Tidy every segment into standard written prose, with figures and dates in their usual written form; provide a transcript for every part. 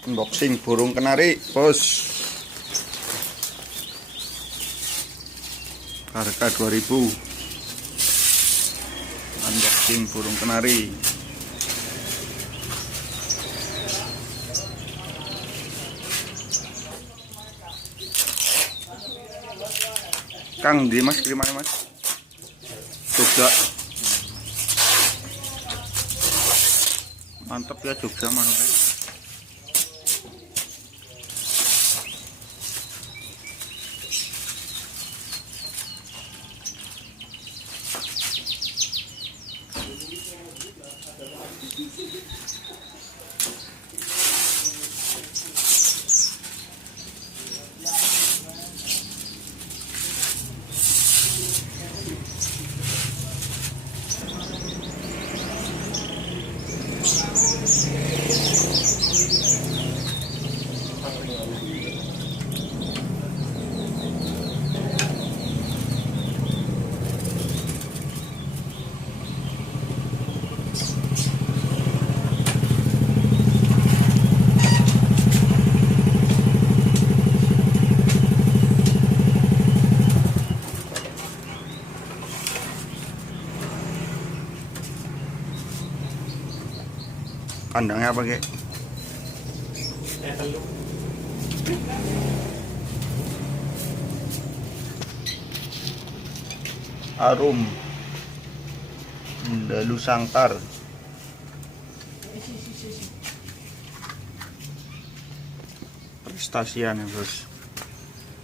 Unboxing burung kenari, bos. Harga 2000. Unboxing burung kenari. Kang, di Mas kirimannya Mas? Jogja. Mantap ya Jogja manuknya. Kandangnya apa kek? Arum Dalu Sangkar. Prestasian ya bos.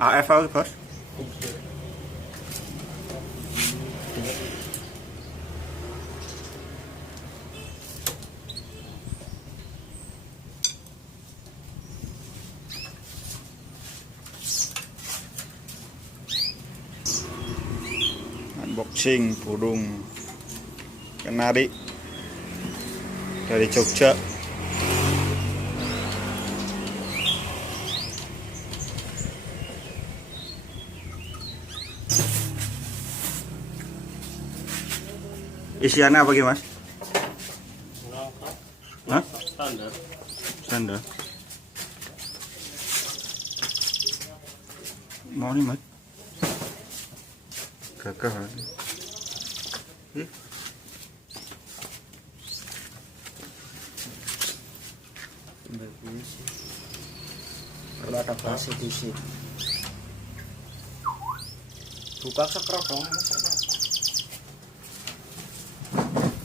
AF apa bos? Unboxing burung kenari dari Jogja. Isiannya apa gimana Mas? Hah? Standar. Standar. Mau nih Mas? Gagah. Perlu ada basi di sini. Buka sekrot dong.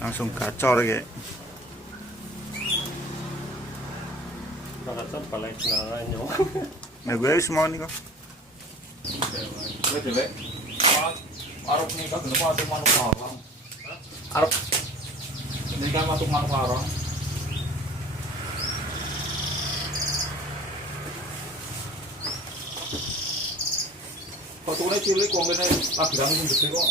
Langsung gacor kayak. Gacor balik ngaranya. Nah gue semua nih kok. Gue jelek. Arab nikah kenapa atuh manuk larang? Arab nikah atuh manuk larang. Patune cilik wong kene agirang sing gede kok.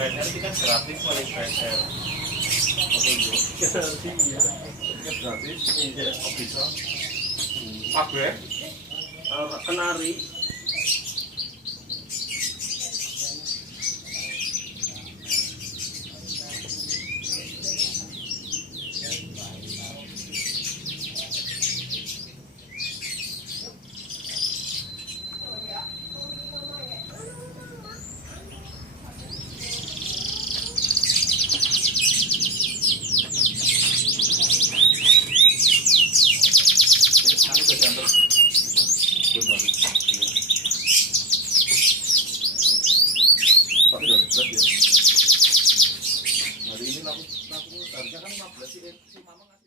Trainer itu kan gratis paling trainer. Apa itu? Tiket gratis. Iya. Oh bisa. Kabeh. Kenari. Anu udah diantar. Betul. Tapi udah berat ya. Hari ini aku harusnya kan 15 sih, si mama